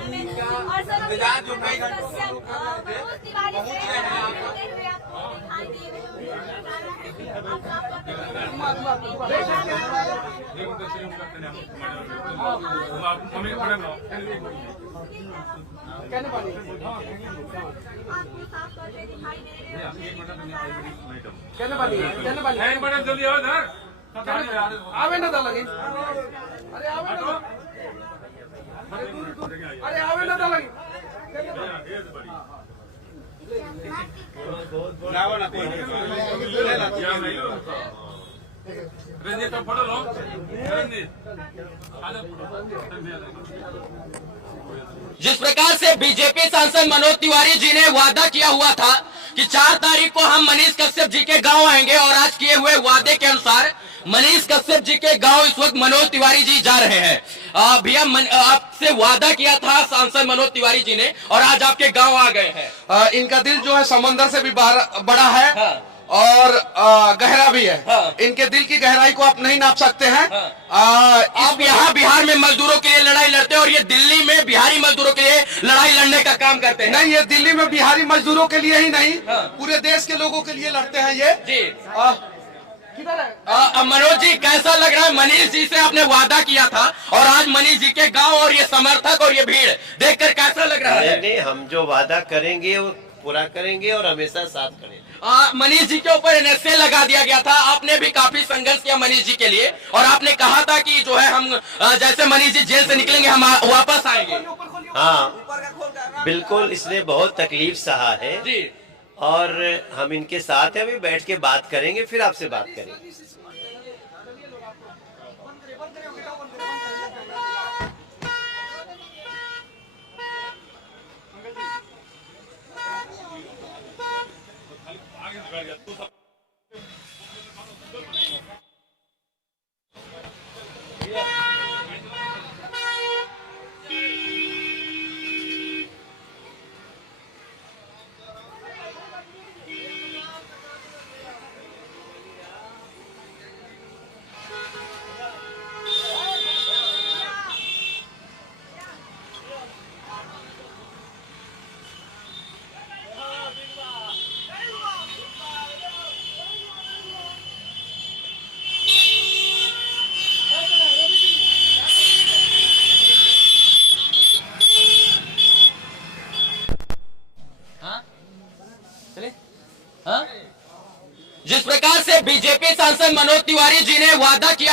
और सर इंतजार जो कई घंटों से मनोज तिवारी से मिलते हुए आपको दिखाई दे रहे जल्दी आओ इधर आवे ना लगे अरे आवे ना अरे आवे ना लगे रंजीत तो फोटो लो रंजीत जिस प्रकार से बीजेपी सांसद मनोज तिवारी जी ने वादा किया हुआ था कि 4 तारीख को हम मनीष कश्यप जी के गांव आएंगे और आज किए हुए वादे के अनुसार मनीष कश्यप जी के गांव इस वक्त मनोज तिवारी जी जा रहे हैं। भैया आपसे वादा किया था सांसद मनोज तिवारी जी ने और आज आपके गांव आ गए हैं। इनका दिल जो है समंदर से भी बड़ा है। हाँ। और गहरा भी है। हाँ। इनके दिल की गहराई को आप नहीं नाप सकते हैं। हाँ। आप यहाँ बिहार में मजदूरों के लिए लड़ाई लड़ते हैं और ये दिल्ली में बिहारी मजदूरों के लिए लड़ाई लड़ने का काम करते हैं। नहीं, ये दिल्ली में बिहारी मजदूरों के लिए ही नहीं, हाँ। पूरे देश के लोगों के लिए लड़ते हैं ये जी। किधर है मनोज जी, कैसा लग रहा है? मनीष जी से आपने वादा किया था और आज मनीष जी के गांव और ये समर्थक और ये भीड़ देखकर कैसा लग रहा है? नहीं, हम जो वादा करेंगे वो पूरा करेंगे और हमेशा साथ करेंगे। मनीष जी के ऊपर एनएसए लगा दिया गया था। आपने भी काफी संघर्ष किया मनीष जी के लिए और आपने कहा था कि जो है हम जैसे मनीष जी जेल से निकलेंगे हम वापस आएंगे। हाँ बिल्कुल, इसने बहुत तकलीफ सहा है जी। और हम इनके साथ हैं, अभी बैठ के बात करेंगे, फिर आपसे बात करेंगे। जिस प्रकार से बीजेपी सांसद मनोज तिवारी जी ने वादा किया